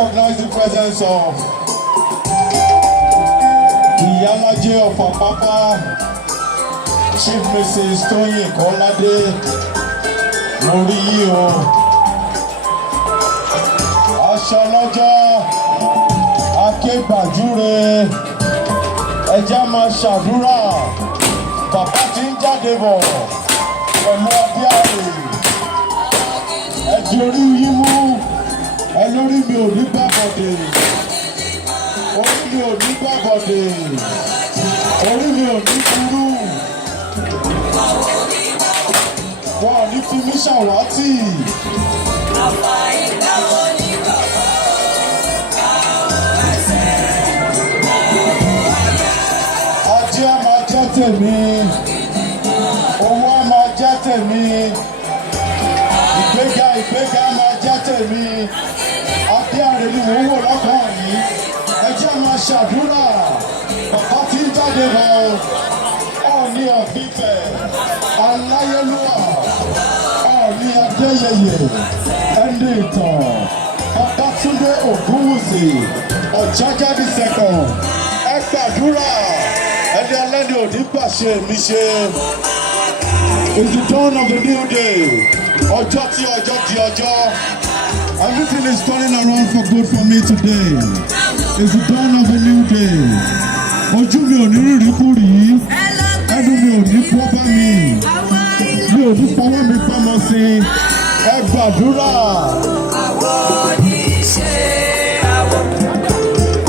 recognize the presence of Iyalaje of Apapa, Chief Mrs. Toyin Kolade, Moriyo, Aṣọlọ́jọ́, Akegbàjúre, ẹ jẹ́ máa ṣàdúrà, bàbá tí ń jáde bọ̀ pẹ̀lú abíyáre, ẹ di orí yín mú, ẹ lórí mi ò ní gbàbọ̀dè, orí mi ò ní gbàbọ̀dè, orí mi ò ní burú, wọn ò ní fi mí ṣàwátì. Ajé á máa jẹ́ tèmi, owó á máa jẹ́ tèmi, ìgbéga máa jẹ́ tèmi, abíyáre ni mò ń wò lọ́kàn yìí, ẹ jẹ́ máa ṣàdúrà, bàbá tí ń jáde bọ̀, Ọọ̀ni of Ifẹ̀, Aláyélúwà, Ọọ̀ni Adéyẹyè, ẹni ìtàn, Babátúndé Ògúnwùsì, Ọ̀jájá second, ẹ gbàdúrà, ẹni ẹlẹ́ni ò ní gbàṣẹ mi ṣe. It's the dawn of the new day. Ọjọ́ tí ọjọ́ di ọjọ́. Everything is turning around for good for me today. It's the dawn of a new day. Ojú mi ò ní rírì kúrì, ẹnu mi ò ní kó bá mi, mi ò ní fọwọ́ mi pamọ́ sí. Ẹ gbàdúrà.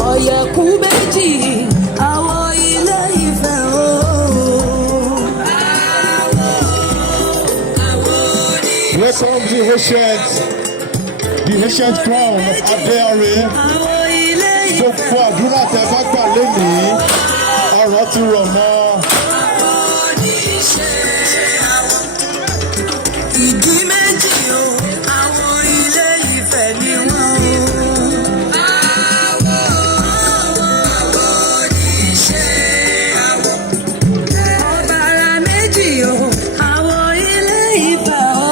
Ọ̀yẹ̀kú méjì, àwọn ilé Ifẹ̀ o. Here comes the ancient crown of Adéyẹrè. Gbogbo àdúrà tẹ bá gbà lénìí, ọ̀rọ̀ ti rọ̀ mọ́. Ìdí méjì o, àwọn ilé Ifẹ̀ ni wọ́n o. Ọ̀bàrà méjì o, àwọn ilé Ifẹ̀ o.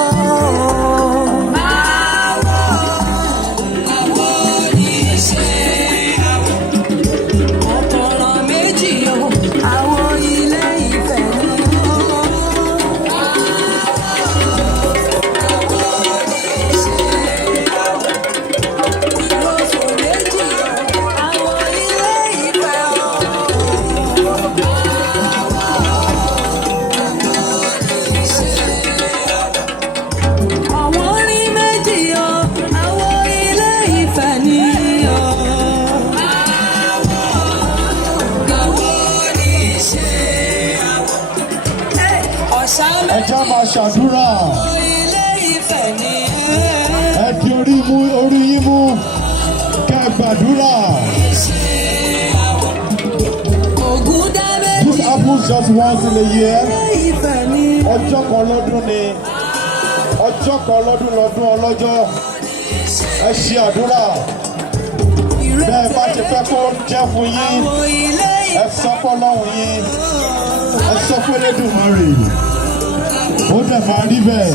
Ọ̀kọ̀rọ̀ méjì o, àwọn ilé Ifẹ̀ ni wọ́n. Ìrọ̀fọ̀ méjì o, àwọn ilé Ifẹ̀ o. Àwọn orin méjì o, àwọn ilé Ifẹ̀ ni o. Ọ̀sà Ẹ jẹ́ máa ṣàdúrà. ilé Ifẹ̀ ni Ẹ di orí yín mú, kẹ́ ẹ gbàdúrà. Ògúndábẹ́jì This happens just once in a year. ilé Ifẹ̀ ni. Ọjọ́ kan lọ́dún ni, ọjọ́ kan lọ́dún ọlọ́jọ́. Ẹ ṣe àdúrà. Bẹ́ẹ̀ bá ti fẹ́ kó jẹ́ fún yín, Àwọn ilé ẹ sọ fún Ọlọ́run yín, ẹ sọ fún Elédùmarè. Ó dẹ̀ máa rí bẹ́ẹ̀.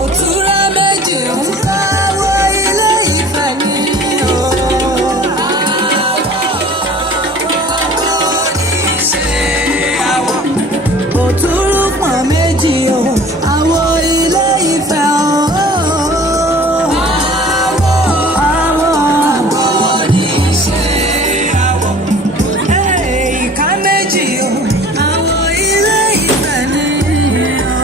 Òtúrá méjì ń bá àwọn ilé Ifẹ̀ ni o. Òtúrúpọ̀n méjì o, àwọn ilé Ifẹ̀ o. Ìka méjì o, àwọn ilé Ifẹ̀ ni o.